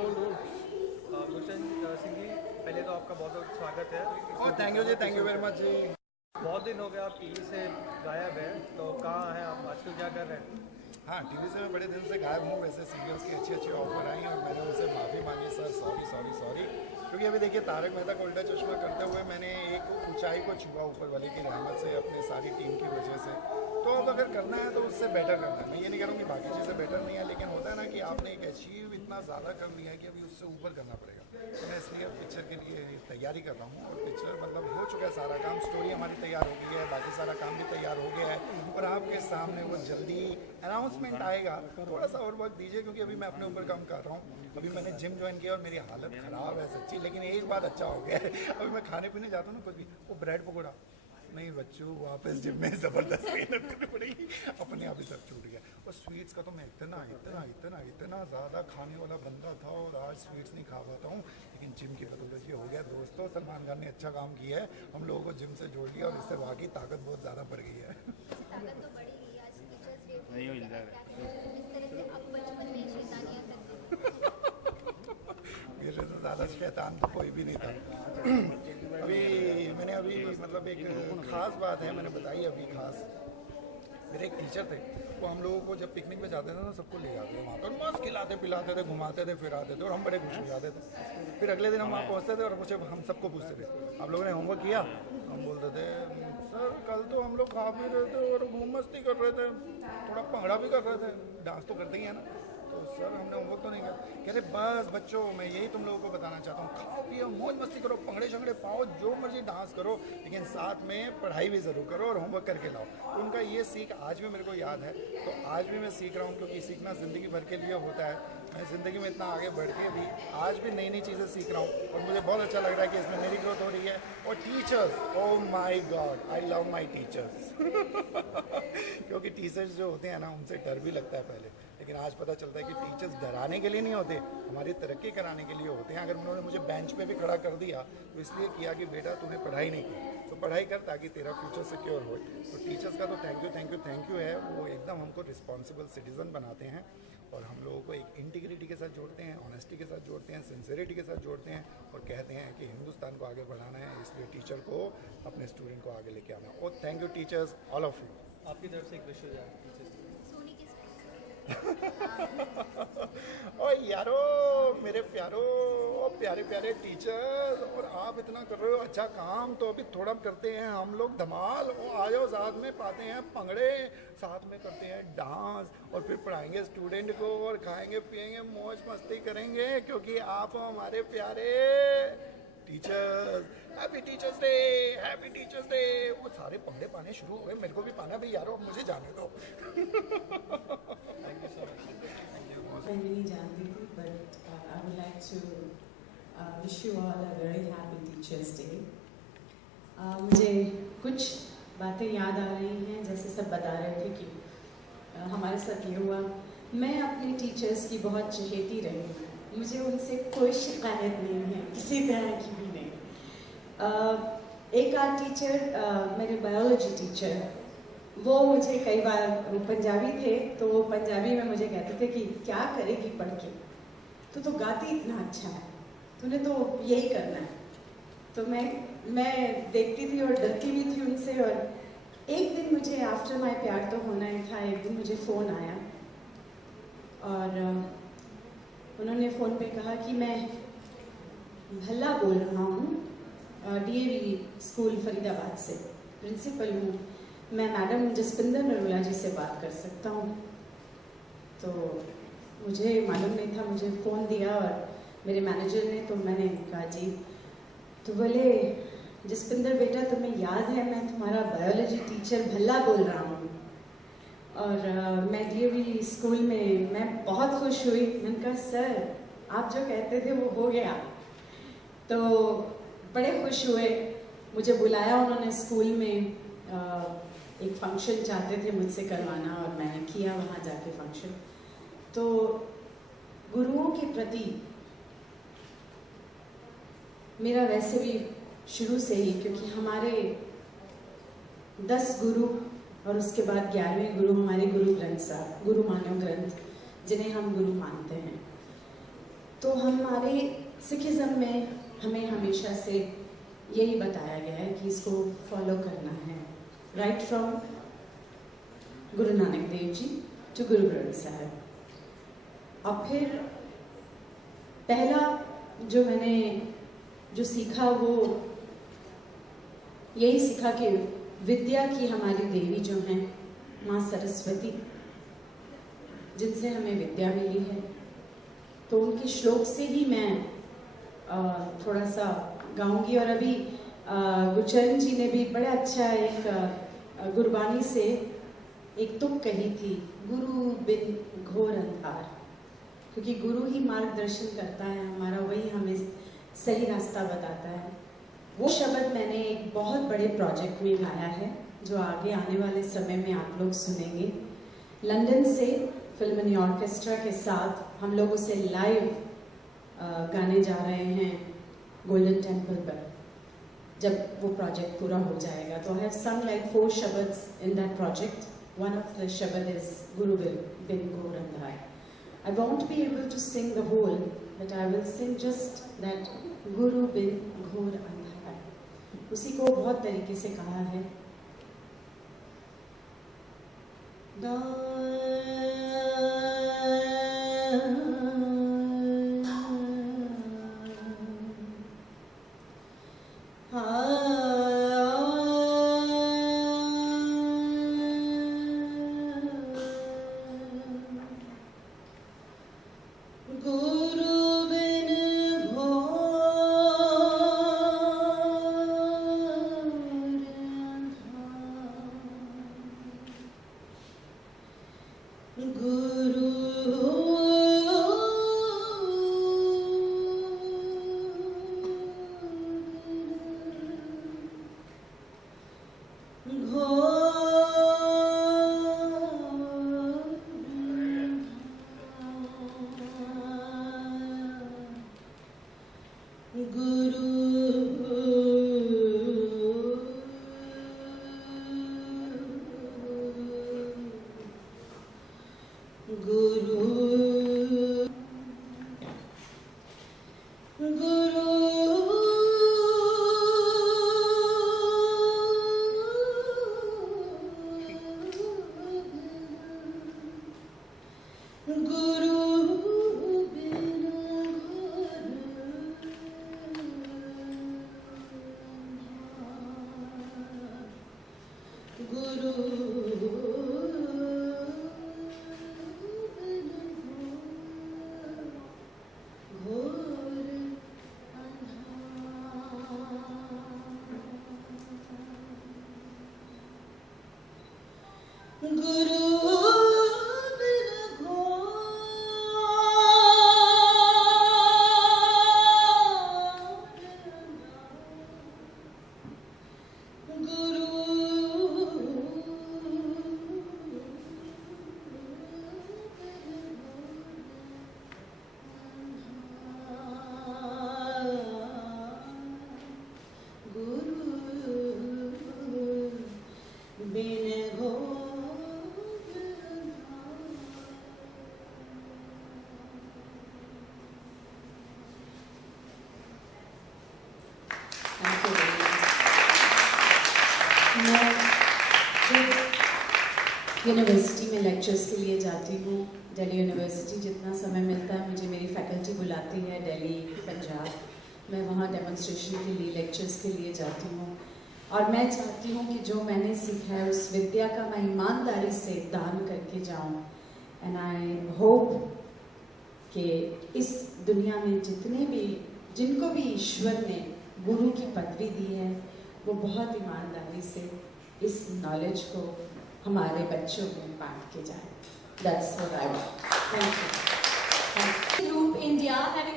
भूषण सिंह जी, पहले तो आपका बहुत बहुत स्वागत है। Thank you ji, thank you very much ji. बहुत दिन हो गए आप टीवी से गायब हैं, तो कहाँ हैं आप आजकल, क्या कर रहे हैं? हाँ, टीवी से मैं बड़े दिन से गायब हूँ। वैसे सीरियल्स की अच्छी अच्छी ऑफर आई और मैंने उनसे माफ़ी मांगी, सर सॉरी सॉरी सॉरी। क्योंकि अभी देखिए, तारक मेहता का उल्टा चश्मा करते हुए मैंने एक ऊंचाई को छुआ ऊपर वाले की रहमत से, अपने सारी टीम की वजह से। तो अब अगर करना है तो उससे बेटर करना है। मैं ये नहीं कह रहा हूँ कि बाकी चीज़ें बेटर नहीं है, लेकिन होता है ना कि आपने एक अचीव इतना ज़्यादा कर लिया है कि अभी उससे ऊपर करना पड़ेगा। तो मैं इसलिए अब पिक्चर के लिए तैयारी कर रहा हूँ और पिक्चर मतलब हो चुका है सारा काम, स्टोरी हमारी तैयार हो गई है, बाकी सारा काम भी तैयार हो गया है और आपके सामने वो जल्दी अनाउंसमेंट आएगा। थोड़ा सा और वक्त दीजिए, क्योंकि अभी मैं अपने ऊपर काम कर रहा हूँ। अभी मैंने जिम ज्वाइन किया और मेरी हालत ख़राब है सच्ची, लेकिन एक बात अच्छा हो गया है, अभी मैं खाने पीने जाता हूँ ना कुछ भी, वो ब्रेड पकौड़ा नहीं बच्चों, वापस जिम में ज़बरदस्त मेहनत करनी पड़ेगी, अपने आप ही सब छूट गया। और स्वीट्स का तो मैं इतना इतना इतना इतना ज़्यादा खाने वाला बंदा था और आज स्वीट्स नहीं खा पाता हूँ, लेकिन जिम की बदौलत ये हो गया। दोस्तों, सलमान खान ने अच्छा काम किया है, हम लोगों को जिम से जोड़ दिया और इससे वाकई ताकत बहुत ज़्यादा बढ़ गई है। मेरे से ज़्यादा शैतान तो कोई भी नहीं था। अभी मतलब एक ख़ास बात है, मैंने बताई अभी खास। मेरे एक टीचर थे, वो हम लोगों को जब पिकनिक पे जाते थे ना, सबको ले जाते थे वहाँ पर, मस्त खिलाते पिलाते थे, घुमाते थे फिराते थे और हम बड़े खुश हो जाते थे। फिर अगले दिन हम वहाँ पहुँचते थे और मुझे हम सबको पूछते थे, आप लोगों ने होमवर्क किया? हम बोलते थे सर कल तो हम लोग खा पी रहे थे और घूम मस्ती कर रहे थे, थोड़ा भंगड़ा भी कर रहे थे, डांस तो करते ही है ना। तो सर हमने होमवर्क तो नहीं किया। कह रहे बस बच्चों, मैं यही तुम लोगों को बताना चाहता हूँ, खाओ पियो मौज मस्ती करो, पंगड़े शंगड़े पाओ, जो मर्जी डांस करो, लेकिन साथ में पढ़ाई भी ज़रूर करो और होमवर्क करके लाओ। तो उनका ये सीख आज भी मेरे को याद है। तो आज भी मैं सीख रहा हूँ, क्योंकि सीखना ज़िंदगी भर के लिए होता है। मैं ज़िंदगी में इतना आगे बढ़ के भी आज भी नई नई चीज़ें सीख रहा हूँ और मुझे बहुत अच्छा लग रहा है कि इसमें मेरी ग्रोथ हो रही है। और teachers, oh my God, I love my teachers. क्योंकि टीचर्स जो होते हैं ना, उनसे डर भी लगता है पहले, लेकिन आज पता चलता है कि टीचर्स डराने के लिए नहीं होते, हमारी तरक्की कराने के लिए होते हैं। अगर उन्होंने मुझे बेंच पे भी खड़ा कर दिया तो इसलिए किया कि बेटा तूने पढ़ाई नहीं की, तो पढ़ाई कर ताकि तेरा फ्यूचर सिक्योर हो। तो टीचर्स का तो thank you thank you thank you है। वो एकदम हमको रिस्पॉन्सिबल सिटीज़न बनाते हैं और हम लोगों को एक इंटीग्रिटी के साथ जोड़ते हैं, ऑनेस्टी के साथ जोड़ते हैं, सिंसियरिटी के साथ जोड़ते हैं और कहते हैं कि हिंदुस्तान को आगे बढ़ाना है, इसलिए टीचर को अपने स्टूडेंट को आगे लेके आना। और thank you teachers, all of you. आपकी तरफ से एक विश हो जाए टीचर्स। और यारो, मेरे प्यारो और प्यारे प्यारे टीचर्स, और आप इतना कर रहे हो अच्छा काम, तो अभी थोड़ा करते हैं हम लोग धमाल। और आयो साथ में पाते हैं पंगड़े, साथ में करते हैं डांस और फिर पढ़ाएंगे स्टूडेंट को और खाएंगे पिएंगे, मौज मस्ती करेंगे, क्योंकि आप हमारे प्यारे teachers. Happy teachers day, happy teachers day. वो सारे पंगड़े पाने शुरू हो गए, मेरे को भी पाना भाई यारो, अब मुझे जाने दो। Thank you so much. मैं नहीं जानती थी, but I would like to wish you all a very happy teachers day. मुझे कुछ बातें याद आ रही हैं, जैसे सब बता रहे थे कि हमारे साथ ये हुआ। मैं अपने टीचर्स की बहुत चहेती रही हूँ, मुझे उनसे कोई शिकायत नहीं है, किसी तरह की भी नहीं। एक आध टीचर, मेरे बायोलॉजी टीचर, वो मुझे कई बार, वो पंजाबी थे, तो वो पंजाबी में मुझे कहते थे कि क्या करेगी पढ़ के, तो गाती इतना अच्छा है, तूने तो यही करना है। तो मैं देखती थी और डरती भी थी उनसे। और एक दिन मुझे, आफ्टर माय प्यार तो होना ही था, एक दिन मुझे फ़ोन आया और उन्होंने फ़ोन पे कहा कि मैं भल्ला बोल रहा हूँ, DAV स्कूल फरीदाबाद से प्रिंसिपल हूँ, मैं मैडम जसपिंदर नरूला जी से बात कर सकता हूँ। तो मुझे मालूम नहीं था, मुझे फ़ोन दिया और मेरे मैनेजर ने, तो मैंने कहा जी। तो बोले जसपिंदर बेटा तुम्हें याद है, मैं तुम्हारा बायोलॉजी टीचर भल्ला बोल रहा हूँ और मैं DAV स्कूल में, मैं बहुत खुश हुई। मैंने कहा सर आप जो कहते थे वो हो गया। तो बड़े खुश हुए, मुझे बुलाया उन्होंने स्कूल में। एक फंक्शन चाहते थे मुझसे करवाना और मैंने किया वहाँ जाके फंक्शन। तो गुरुओं के प्रति मेरा वैसे भी शुरू से ही, क्योंकि हमारे 10 गुरु और उसके बाद 11वें गुरु हमारे गुरु ग्रंथ साहब, गुरु मानव ग्रंथ, जिन्हें हम गुरु मानते हैं। तो हमारे सिखिज़्म में हमें हमेशा से यही बताया गया है कि इसको फॉलो करना है, right from Guru Nanak Dev ji to Guru Granth साहब। और फिर पहला जो मैंने सीखा वो यही सीखा कि विद्या की हमारी देवी जो हैं माँ सरस्वती, जिनसे हमें विद्या मिली है, तो उनके श्लोक से ही मैं थोड़ा सा गाऊंगी। और अभी गुरचरण जी ने भी बड़ा अच्छा एक गुरबानी से एक तुक कही थी, गुरु बिन घोर अंधार, क्योंकि गुरु ही मार्गदर्शन करता है हमारा, वही हमें सही रास्ता बताता है। वो शब्द मैंने एक बहुत बड़े प्रोजेक्ट में गाया है जो आगे आने वाले समय में आप लोग सुनेंगे। लंदन से फिल्मनी ऑर्केस्ट्रा के साथ हम लोग उसे लाइव गाने जा रहे हैं गोल्डन टेम्पल पर, जब वो प्रोजेक्ट पूरा हो जाएगा। तो आई हैव सम लाइक 4 शब्द्स in that project. One of the shabad is Guru bin Ghor Andhar. I won't be able to sing the whole, but I will sing just that Guru bin Ghor Andhar. उसी को बहुत तरीके से कहा है। University में lectures के लिए जाती हूँ, दिल्ली यूनिवर्सिटी। जितना समय मिलता है मुझे मेरी फैकल्टी बुलाती है दिल्ली, पंजाब, मैं वहाँ डेमोन्स्ट्रेशन के लिए, लेक्चर्स के लिए जाती हूँ। और मैं चाहती हूँ कि जो मैंने सीखा है उस विद्या का मैं ईमानदारी से दान करके जाऊँ। एंड आई होप कि इस दुनिया में जिनको भी ईश्वर ने गुरु की पदवी दी है, वो बहुत ईमानदारी से इस नॉलेज को हमारे बच्चों में बांट के जाए। That's what I want. Thank you. Group India having a